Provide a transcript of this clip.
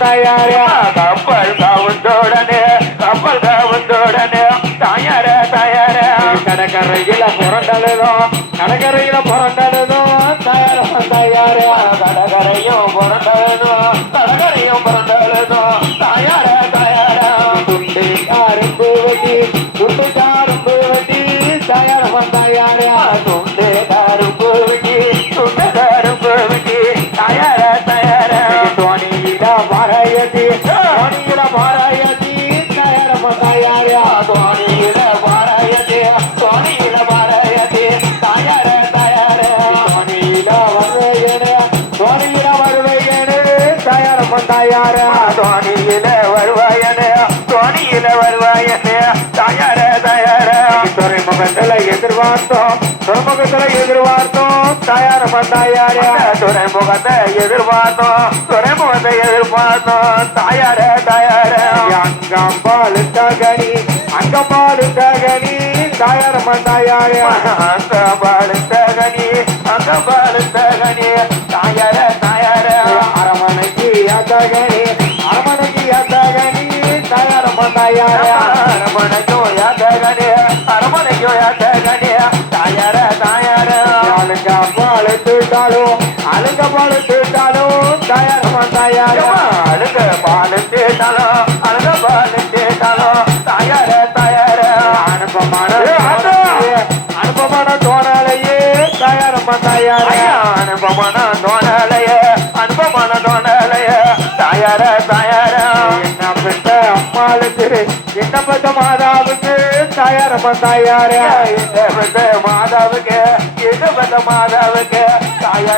தயாரா கப்பல் கவுந்தோடனே கப்பல் கவுந்தோடனே தயார தயார கடற்கரையில புரண்டழுதும் கடற்கரையில புரண்டழுதும் தயாரா தயாரா கடற்கரையும் புரண்டழுதும் கடற்கரையும் புரண்டழுதும் தயார தயார துண்டு காரும்பு வெட்டி துண்டு காரும்பு வெட்டி தயாரா தயாரா துண்டு கரும்பு விட்டி துண்டு கரும்பு விட்டி தயார தயார தோணியில பாராயத்தி தோணியில பாராயத்தி தயாரா தயாரா தோணியில பாராயத்தே தோணியில பாராயத்தே தயார தயார தோணியில வருவேனே தோணியில வருவேனே தயாரா தயாரா தோணியில வருவாயனே தோணியில வருவாயனே தயார தயார துறைமுகத்துல எதிர்பார்த்தோம் துறைமுகத்துல எதிர்பார்த்தோம் தயாரா தயாரா துறைமுகத்தை எதிர்பார்த்தோம் துறைமுகத்தை எதிர்பார்த்தோம் தயார தயார அங்கம்பாலு தகனி அங்கம்பாலு தகனி தயாரா தயாரா அங்க பாலுத்தகனி அங்க பாலுத்தகனி தயார தயார அரமனைக்கு அத்தகனி அரமனைக்கு அத்தகனி தயாரா தயாரா அரமனைக்கோ யாத்தகனி அரமனைக்கோ யாத்தகனி தயார தயார அலுங்கம்பாலு தீட்டாலும் அலுங்கம்பாலு தீட்டாலும் தயாரா தயாரா அழுக பாலு தேட்டாலும் அழுக பாலு தேட்டாலும் தயார தயார அனுபமான அனுபமான தோணலையே தயாரா தயாரா அனுபவமான தோணலைய அனுபவமான தோணலைய தயார தயார என்ன பெற்ற அம்மாளுக்கு என்ன பெற்ற மாதாவுக்கு தயாரா தயாரா இந்த மாதாவுக்கு இது மாதாவுக்கு தயார